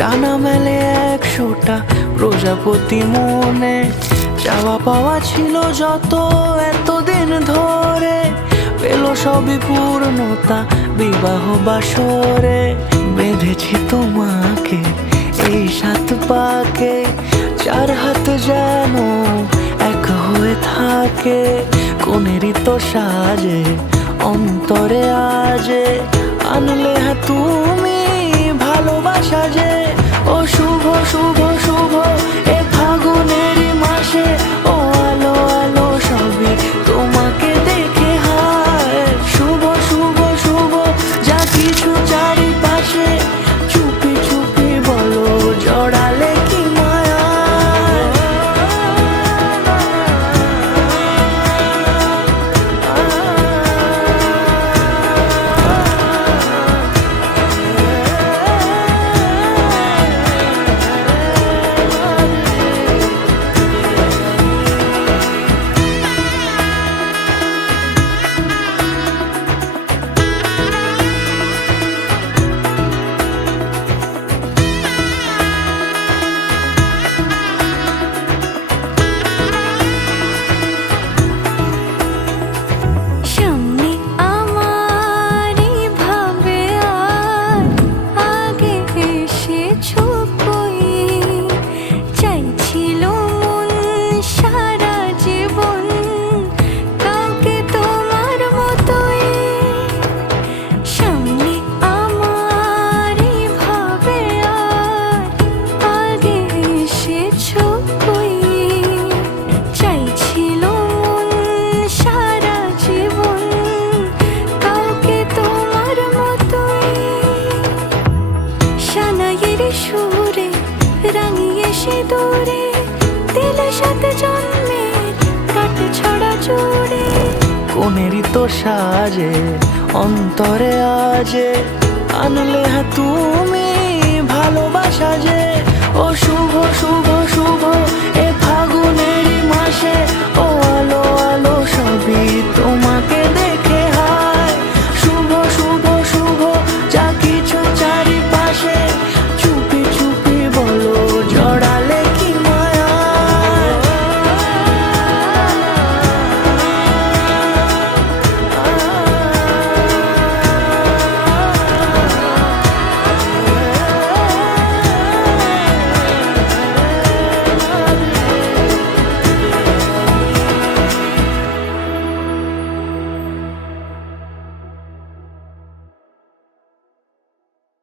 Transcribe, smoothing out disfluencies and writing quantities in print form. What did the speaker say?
ডানা মেলে 100টা প্রজাপতি মনে, চাওয়া পাওয়া ছিল যত এতদিন ধরে, পেল সবই পূর্ণতা বিবাহ বাসরে। বেঁধেছি তোমাকে এই 7 পাকে, 4 হাত যেন এক হয়ে থাকে। কোনেরই তো সাজে অন্তরে আজে, আনলে হ্যাঁ তুমি ভালোবাসা যে। ও শুভ শুভ শুভ এ ফাগুনেরই মাসে, ও আলো আলো সবই তোমাকে দেখে হায়। শুভ শুভ শুভ যা কিছু চারিপাশে, চুপি চুপি বলো জড়ালে কি মায়া। সুরে রাঙিয়ে সে দূরে দিলে 7 জন্মের কাট ছড়া জোড়ে। কোনেরই তো সাজে অন্তরে আজে, আনলে হ্যাঁ তুমি